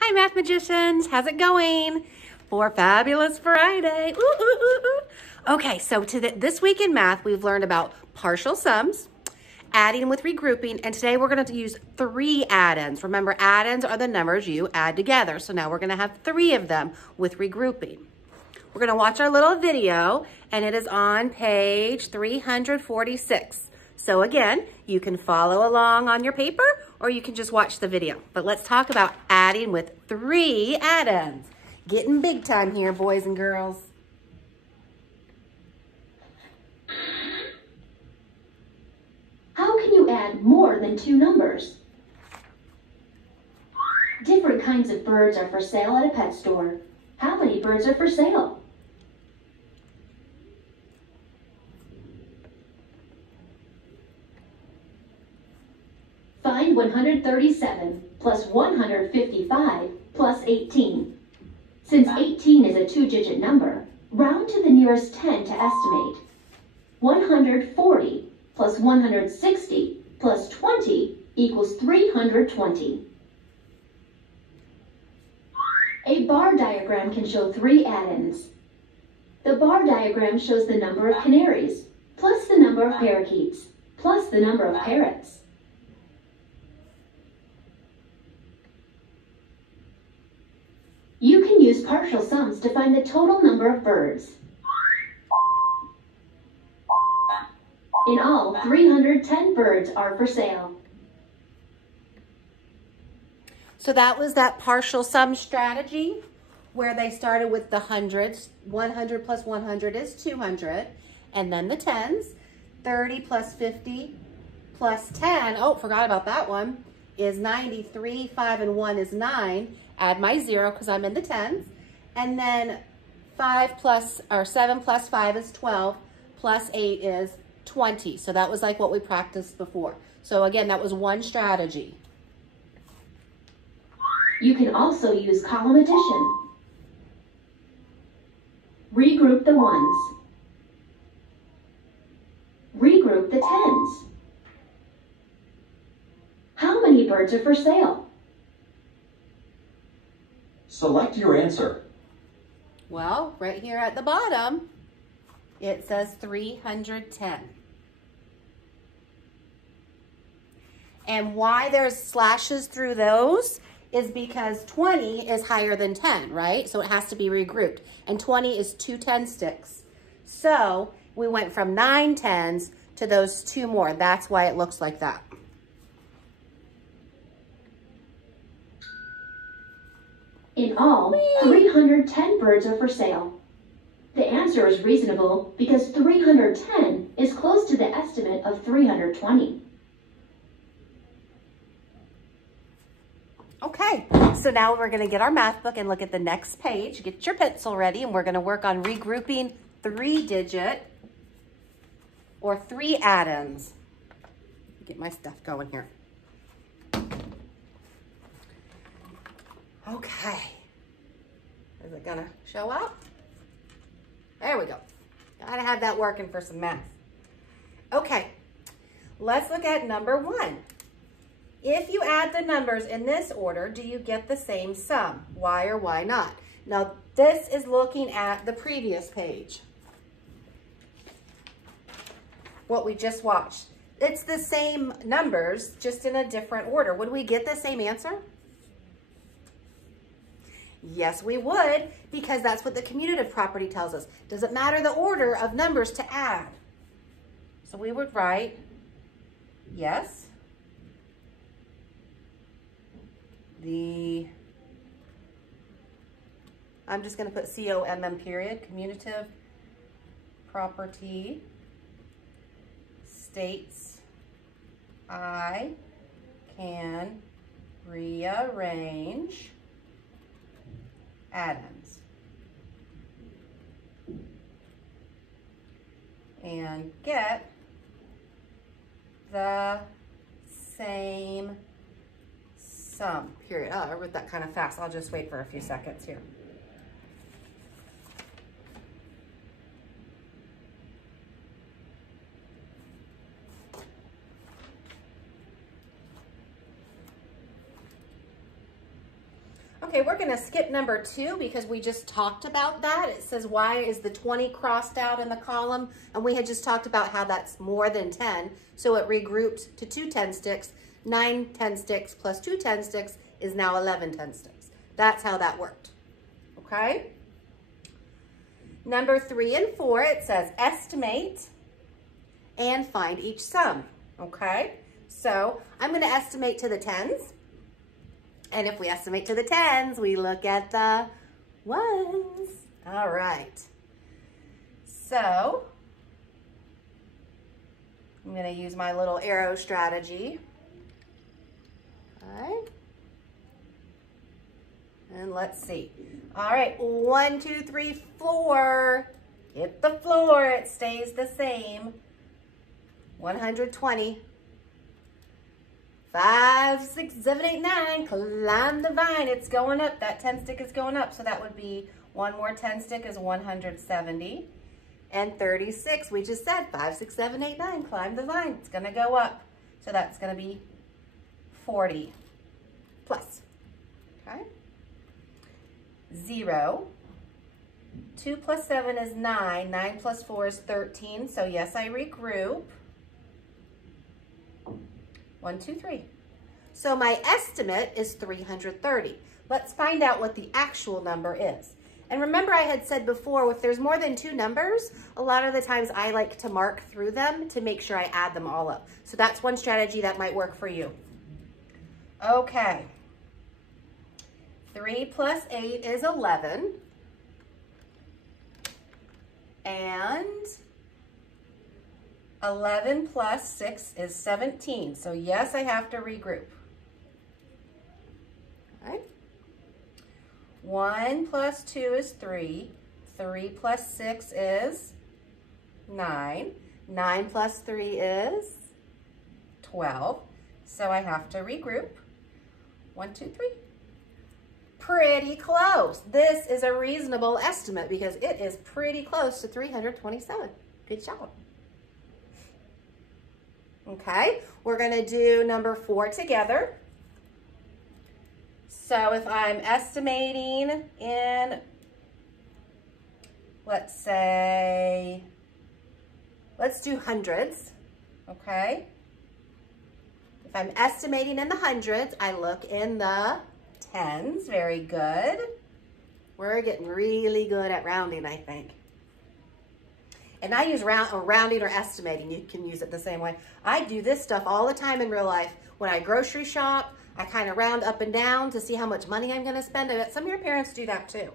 Hi, Math Magicians. How's it going for Fabulous Friday? Ooh, ooh, ooh, ooh. Okay, so this week in math, we've learned about partial sums, adding with regrouping, and today we're going to use 3 add-ins. Remember, add-ins are the numbers you add together, so now we're going to have 3 of them with regrouping. We're going to watch our little video, and it is on page 346. So again, you can follow along on your paper, or you can just watch the video. But let's talk about adding with 3 add-ins. Getting big time here, boys and girls. How can you add more than 2 numbers? Different kinds of birds are for sale at a pet store. How many birds are for sale? Find 137 plus 155 plus 18. Since 18 is a 2-digit number, round to the nearest 10 to estimate. 140 plus 160 plus 20 equals 320. A bar diagram can show 3 add-ins. The bar diagram shows the number of canaries, plus the number of parakeets, plus the number of parrots. You can use partial sums to find the total number of birds. In all, 310 birds are for sale. So that was that partial sum strategy where they started with the hundreds. 100 plus 100 is 200. And then the tens. 30 plus 50 plus 10. Oh, forgot about that one. Is 93. 5 and 1 is 9. Add my 0 because I'm in the tens. And then 7 plus 5 is 12. Plus 8 is 20. So that was like what we practiced before. So again, that was one strategy. You can also use column addition. Regroup the ones. Regroup the tens. How many birds are for sale? Select your answer. Well, right here at the bottom, it says 310. And why there's slashes through those is because 20 is higher than 10, right? So it has to be regrouped. And 20 is 2 10 sticks. So we went from 9 tens to those 2 more. That's why it looks like that. In all, 310 birds are for sale. The answer is reasonable because 310 is close to the estimate of 320. Okay, so now we're gonna get our math book and look at the next page. Get your pencil ready and we're gonna work on regrouping 3-digit or 3 add-ins. Get my stuff going here. Okay, is it gonna show up? There we go. Gotta have that working for some math. Okay, let's look at number 1. If you add the numbers in this order, do you get the same sum? Why or why not? Now, this is looking at the previous page. What we just watched. It's the same numbers, just in a different order. Would we get the same answer? Yes, we would, because that's what the commutative property tells us. Doesn't matter the order of numbers to add. So we would write yes. I'm just going to put COMM period, commutative property states I can rearrange add-ins and get the same sum, period. Oh, I wrote that kind of fast. I'll just wait for a few seconds here. Okay, we're gonna skip number 2 because we just talked about that. It says, why is the 20 crossed out in the column? And we had just talked about how that's more than 10. So it regrouped to 2 10 sticks. 9 10 sticks plus 2 10 sticks is now 11 10 sticks. That's how that worked, okay? Number 3 and 4, it says estimate and find each sum, okay? So I'm gonna estimate to the tens. And if we estimate to the tens, we look at the ones. All right. So I'm going to use my little arrow strategy. All right. And let's see. All right. 1, 2, 3, 4. Hit the floor. It stays the same. 120. 5, 6, 7, 8, 9, climb the vine. It's going up. That 10 stick is going up. So that would be one more 10 stick is 170. And 36, we just said 5, 6, 7, 8, 9, climb the vine. It's going to go up. So that's going to be 40 plus. Okay. 0. 2 plus 7 is 9. 9 plus 4 is 13. So yes, I regroup. 1, 2, 3. So my estimate is 330. Let's find out what the actual number is. And remember I had said before, if there's more than 2 numbers, a lot of the times I like to mark through them to make sure I add them all up. So that's one strategy that might work for you. Okay. 3 plus 8 is 11. And 11 plus 6 is 17. So yes, I have to regroup. All right. 1 plus 2 is 3. 3 plus 6 is 9. 9 plus 3 is 12. So I have to regroup. 1, 2, 3. Pretty close. This is a reasonable estimate because it is pretty close to 327. Good job. Okay, we're gonna do number 4 together. So if I'm estimating in, let's do hundreds, okay? If I'm estimating in the hundreds, I look in the tens, very good. We're getting really good at rounding, I think. And I use rounding or estimating. You can use it the same way. I do this stuff all the time in real life. When I grocery shop, I kind of round up and down to see how much money I'm going to spend. I bet some of your parents do that too.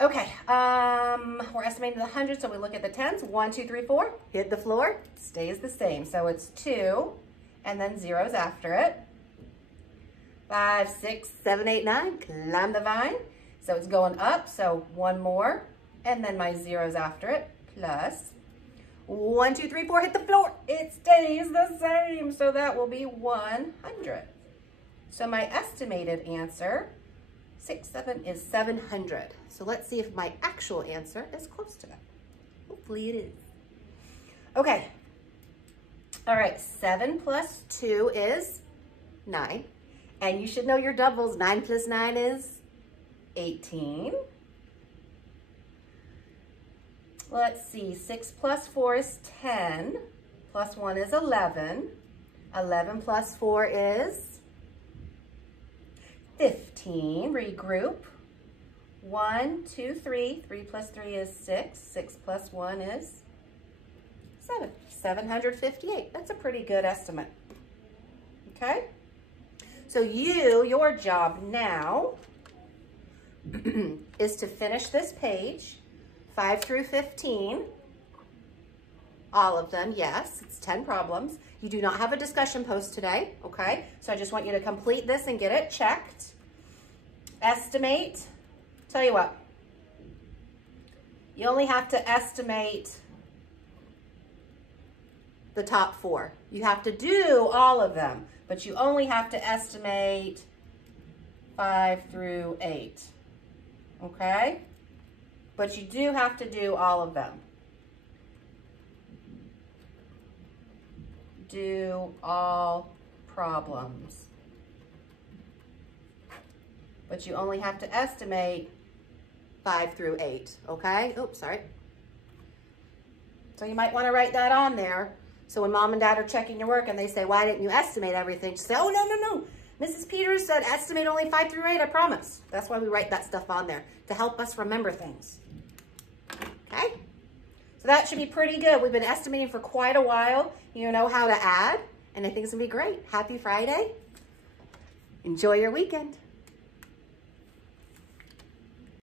Okay, we're estimating the hundreds, so we look at the tens. 1, 2, 3, 4. Hit the floor. Stays the same. So it's 2, and then zeros after it. 5, 6, 7, 8, 9. Climb the vine. So it's going up. So 1 more. And then my zeros after it, plus 1, 2, 3, 4, hit the floor. It stays the same, so that will be 100. So my estimated answer, 6, 7, is 700. So let's see if my actual answer is close to that. Hopefully it is. Okay. All right, 7 plus 2 is 9. And you should know your doubles. 9 plus 9 is 18. Let's see, 6 plus 4 is 10, plus 1 is 11. 11 plus 4 is 15. Regroup. 1, 2, 3. 3 plus 3 is 6. 6 plus 1 is 7. 758. That's a pretty good estimate. Okay? So your job now is to finish this page. 5 through 15, all of them, yes, it's 10 problems. You do not have a discussion post today, okay? So I just want you to complete this and get it checked. Estimate, tell you what, you only have to estimate the top 4. You have to do all of them, but you only have to estimate 5 through 8, okay? But you do have to do all of them. Do all problems. but you only have to estimate 5 through 8, okay? Oops, sorry. So you might want to write that on there. So when mom and dad are checking your work and they say, why didn't you estimate everything? Just say, oh, no. Mrs. Peters said estimate only 5 through 8, I promise. That's why we write that stuff on there, to help us remember things. Okay? So that should be pretty good. We've been estimating for quite a while. You know how to add, and I think it's going to be great. Happy Friday. Enjoy your weekend.